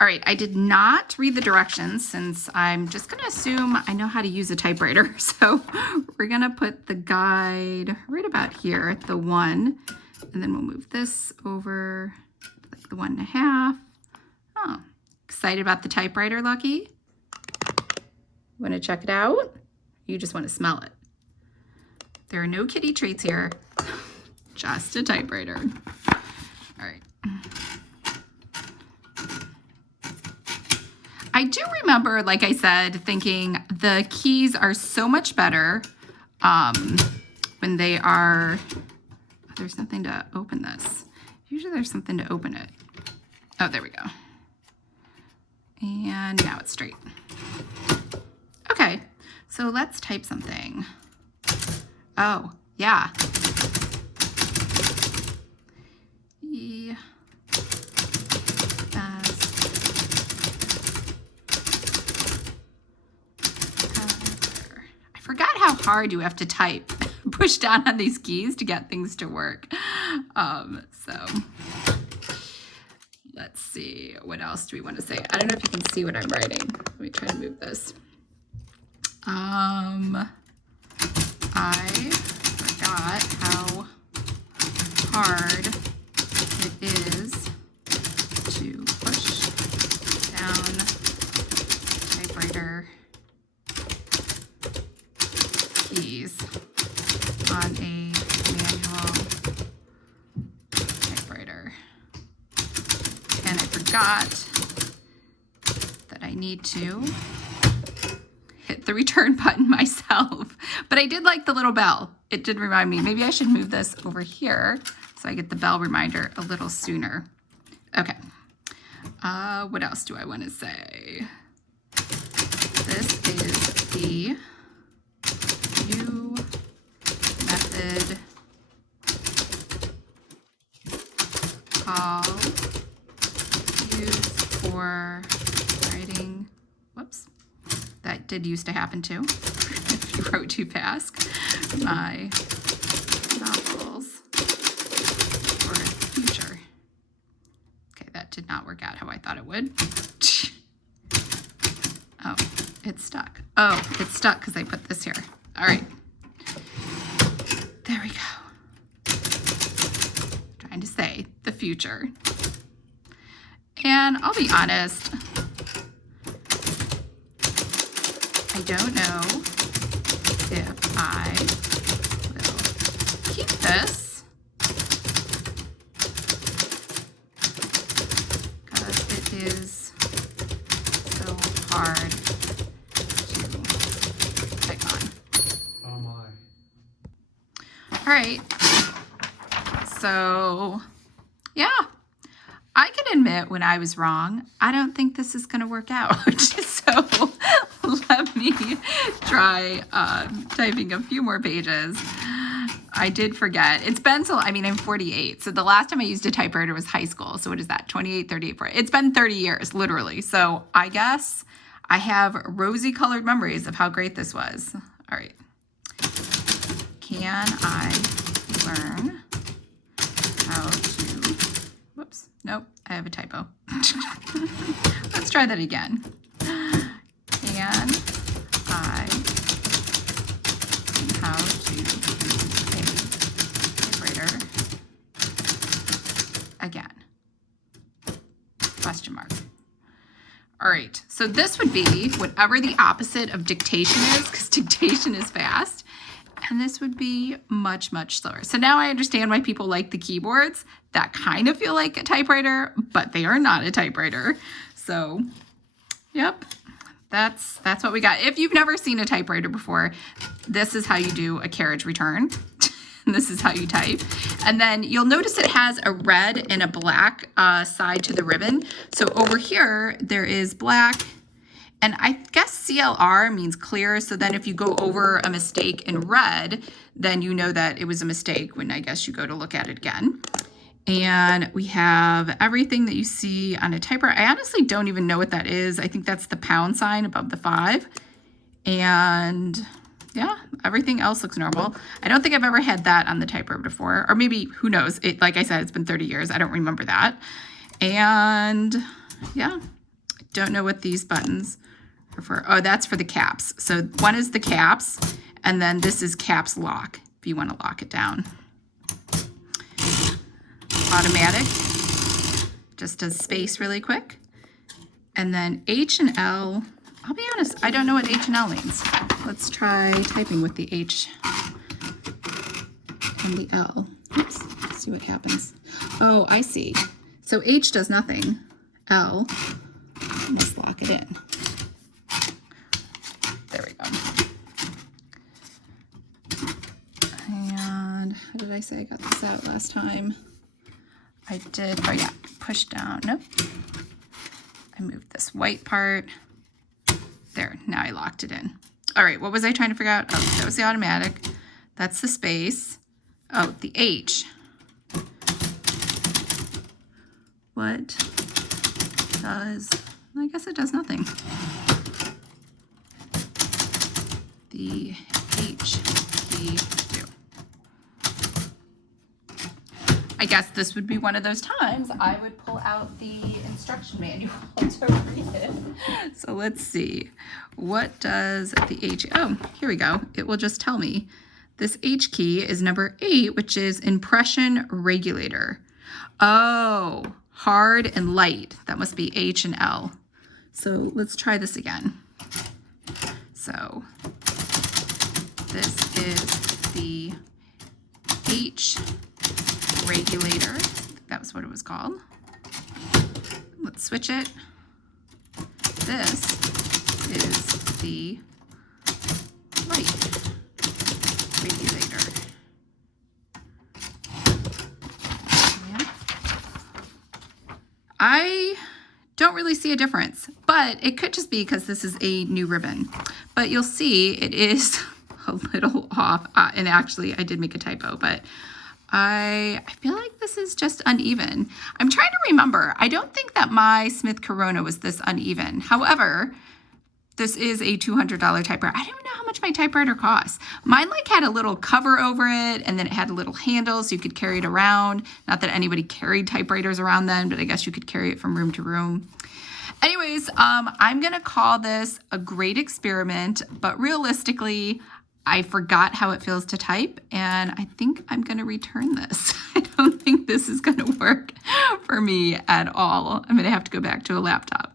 All right, I did not read the directions since I'm just going to assume I know how to use a typewriter. So we're going to put the guide right about here, the 1, and then we'll move this over like the 1.5. Oh, excited about the typewriter, Lucky? Want to check it out? You just want to smell it. There are no kitty treats here, just a typewriter. All right. I do remember, like I said, thinking the keys are so much better when they are, oh, there's something to open this. Usually there's something to open it. Oh, there we go. And now it's straight. Okay, so let's type something. Oh, yeah. I forgot how hard you have to type, push down on these keys to get things to work. So let's see, what else do we want to say? I don't know if you can see what I'm writing. Let me try to move this. I forgot how hard it is to push down typewriter keys on a manual typewriter. And I forgot that I need to hit the return button myself. But I did like the little bell. It did remind me. Maybe I should move this over here so I get the bell reminder a little sooner. Okay. What else do I want to say? This is the new method called used for writing. Whoops. That did used to happen too. If you wrote too fast. My novels for the future. Okay, that did not work out how I thought it would. Oh, it's stuck. Oh, it's stuck because I put this here. All right. There we go. Trying to say the future. And I'll be honest, I don't know if I will keep this because it is so hard to type on. Oh my. All right. So, yeah. I can admit when I was wrong. I don't think this is going to work out. So let me try typing a few more pages. I did forget. It's been so, I mean, I'm 48. So the last time I used a typewriter was high school. So what is that? 28, 38, 40. It's been 30 years, literally. So I guess I have rosy colored memories of how great this was. All right. Can I learn how to, whoops, nope, I have a typo. Let's try that again. Can I learn how to use a typewriter again? Question mark. All right, so this would be whatever the opposite of dictation is, because dictation is fast. And this would be much, much slower. So now I understand why people like the keyboards that kind of feel like a typewriter, but they are not a typewriter. So, yep, that's what we got. If you've never seen a typewriter before, this is how you do a carriage return. And this is how you type. And then you'll notice it has a red and a black side to the ribbon. So over here, there is black. And I guess CLR means clear, so then if you go over a mistake in red, then you know that it was a mistake when I guess you go to look at it again. And we have everything that you see on a typewriter. I honestly don't even know what that is. I think that's the pound sign above the 5. And yeah, everything else looks normal. I don't think I've ever had that on the typewriter before, or maybe, who knows? Like I said, it's been 30 years. I don't remember that. And yeah. Don't know what these buttons are for. Oh, that's for the caps. So one is the caps, and then this is caps lock, if you want to lock it down. Automatic, just does space really quick. And then H and L, I'll be honest, I don't know what H and L means. Let's try typing with the H and the L. Oops, let's see what happens. Oh, I see. So H does nothing. L, let's lock it in. There we go. And how did I say I got this out last time? I did, oh yeah, push down, nope. I moved this white part. There, now I locked it in. All right, what was I trying to figure out? Oh, that was the automatic. That's the space. Oh, the H. What does, I guess it does nothing. The H, the do. I guess this would be one of those times I would pull out the instruction manual to read it. So let's see. What does the H, oh, here we go. It will just tell me. This H key is number 8, which is impression regulator. Oh, hard and light. That must be H and L. So let's try this again. So this is the H regulator. That was what it was called. Let's switch it. This is the light regulator. Yeah. I don't really see a difference, but it could just be because this is a new ribbon. But you'll see it is a little off. And actually, I did make a typo, but I feel like this is just uneven. I'm trying to remember. I don't think that my Smith Corona was this uneven. However, this is a $200 typewriter. I don't know how much my typewriter costs. Mine like had a little cover over it, and then it had a little handle so you could carry it around. Not that anybody carried typewriters around then, but I guess you could carry it from room to room. Anyways, I'm gonna call this a great experiment, but realistically, I forgot how it feels to type, and I think I'm gonna return this. I don't think this is gonna work for me at all. I'm gonna have to go back to a laptop.